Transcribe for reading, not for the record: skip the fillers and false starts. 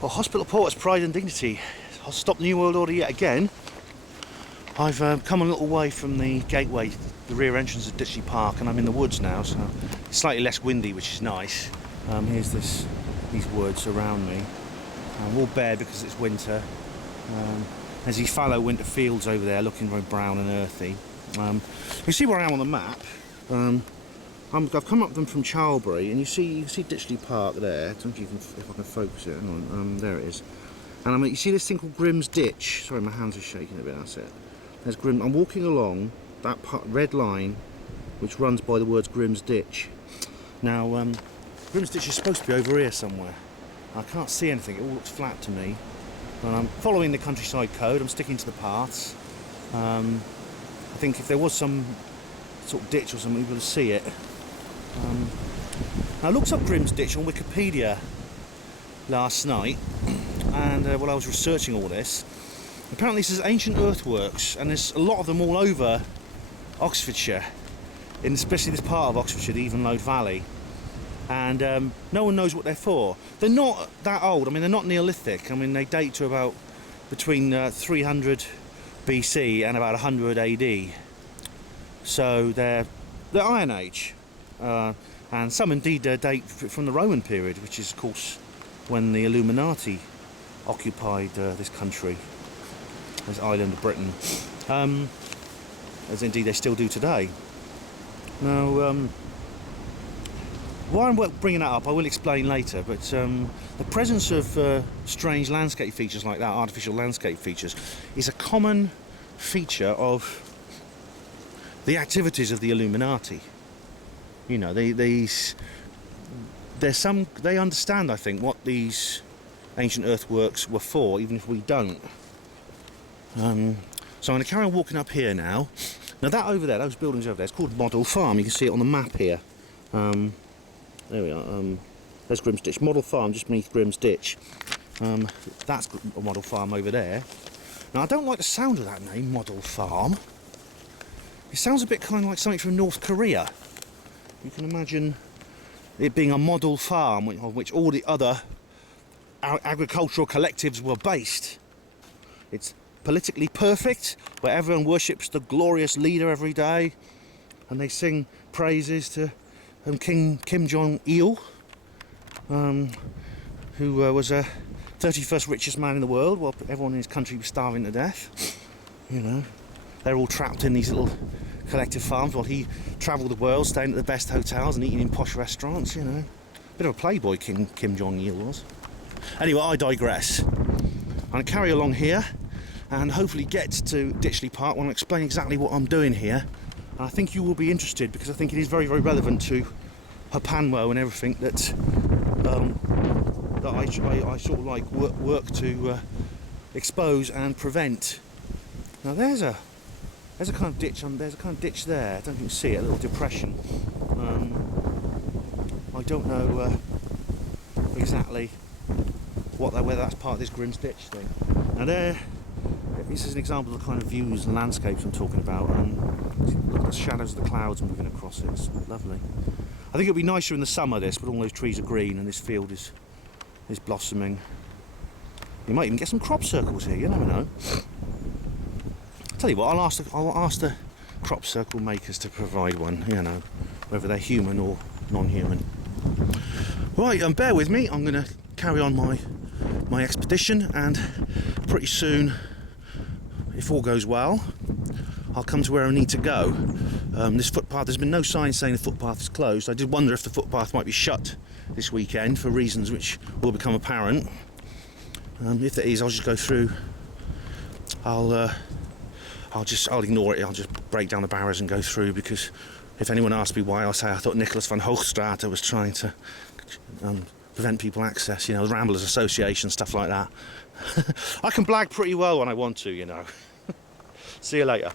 Well, Hospital Port's Pride and Dignity. I'll stop the New World Order yet again. I've come a little way from the gateway, the rear entrance of Ditchley Park, and I'm in the woods now, so it's slightly less windy, which is nice. Here's these woods around me. All bare because it's winter. There's these fallow winter fields over there looking very brown and earthy. You can see where I am on the map. I've come up them from Charlbury, and you see Ditchley Park there. I don't know if I can focus it. Hang on, there it is. And you see this thing called Grimm's Ditch. Sorry, my hands are shaking a bit. That's it. There's Grimm. I'm walking along that red line, which runs by the words Grimm's Ditch. Now, Grimm's Ditch is supposed to be over here somewhere. I can't see anything. It all looks flat to me. And I'm following the countryside code. I'm sticking to the paths. I think if there was some sort of ditch or something, we would see it. I looked up Grimm's Ditch on Wikipedia last night, and while I was researching all this, apparently this is ancient earthworks, and there's a lot of them all over Oxfordshire, especially this part of Oxfordshire, the Evenlode Valley, and no one knows what they're for. They're not that old. I mean, they're not Neolithic. I mean, they date to about between 300 BC and about 100 AD. So they're Iron Age. And some indeed date from the Roman period, which is of course when the Illuminati occupied this country, this island of Britain, as indeed they still do today. Now, why I'm bringing that up I will explain later, but the presence of strange landscape features like that, artificial landscape features, is a common feature of the activities of the Illuminati. You know, they understand, I think, what these ancient earthworks were for, even if we don't. So I'm going to carry on walking up here now. Now that over there, those buildings over there, it's called Model Farm. You can see it on the map here. There we are. There's Grimm's Ditch. Model Farm just beneath Grimm's Ditch. That's a Model Farm over there. Now I don't like the sound of that name, Model Farm. It sounds a bit kind of like something from North Korea. You can imagine it being a model farm on which all the other agricultural collectives were based. It's politically perfect, where everyone worships the glorious leader every day, and they sing praises to King Kim Jong-il, who was a 31st richest man in the world, while everyone in his country was starving to death. You know, they're all trapped in these little collective farms while he travelled the world, staying at the best hotels and eating in posh restaurants, you know. Bit of a playboy Kim Jong-il was. Anyway, I digress. I'm going to carry along here and hopefully get to Ditchley Park when I explain exactly what I'm doing here. And I think you will be interested, because I think it is very, very relevant to Hapanwo and everything that I sort of like work to expose and prevent. Now there's a kind of ditch there's a kind of ditch there. I don't know if you can see it, a little depression. I don't know exactly whether that's part of this Grimm's Ditch thing. Now this is an example of the kind of views and landscapes I'm talking about. Look at the shadows of the clouds moving across it. It's lovely. I think it'll be nicer in the summer, this, but all those trees are green and this field is blossoming. You might even get some crop circles here. You never know. Tell you what, I'll ask the crop circle makers to provide one, you know, whether they're human or non-human. Right, bear with me. I'm going to carry on my expedition, and pretty soon, if all goes well, I'll come to where I need to go. This footpath, there's been no sign saying the footpath is closed. I did wonder if the footpath might be shut this weekend for reasons which will become apparent. If it is, I'll just go through. I'll ignore it. I'll just break down the barriers and go through, because if anyone asks me why, I'll say I thought Nicholas van Hoogstraten was trying to prevent people access, you know, the Ramblers Association, stuff like that. I can blag pretty well when I want to, you know. See you later.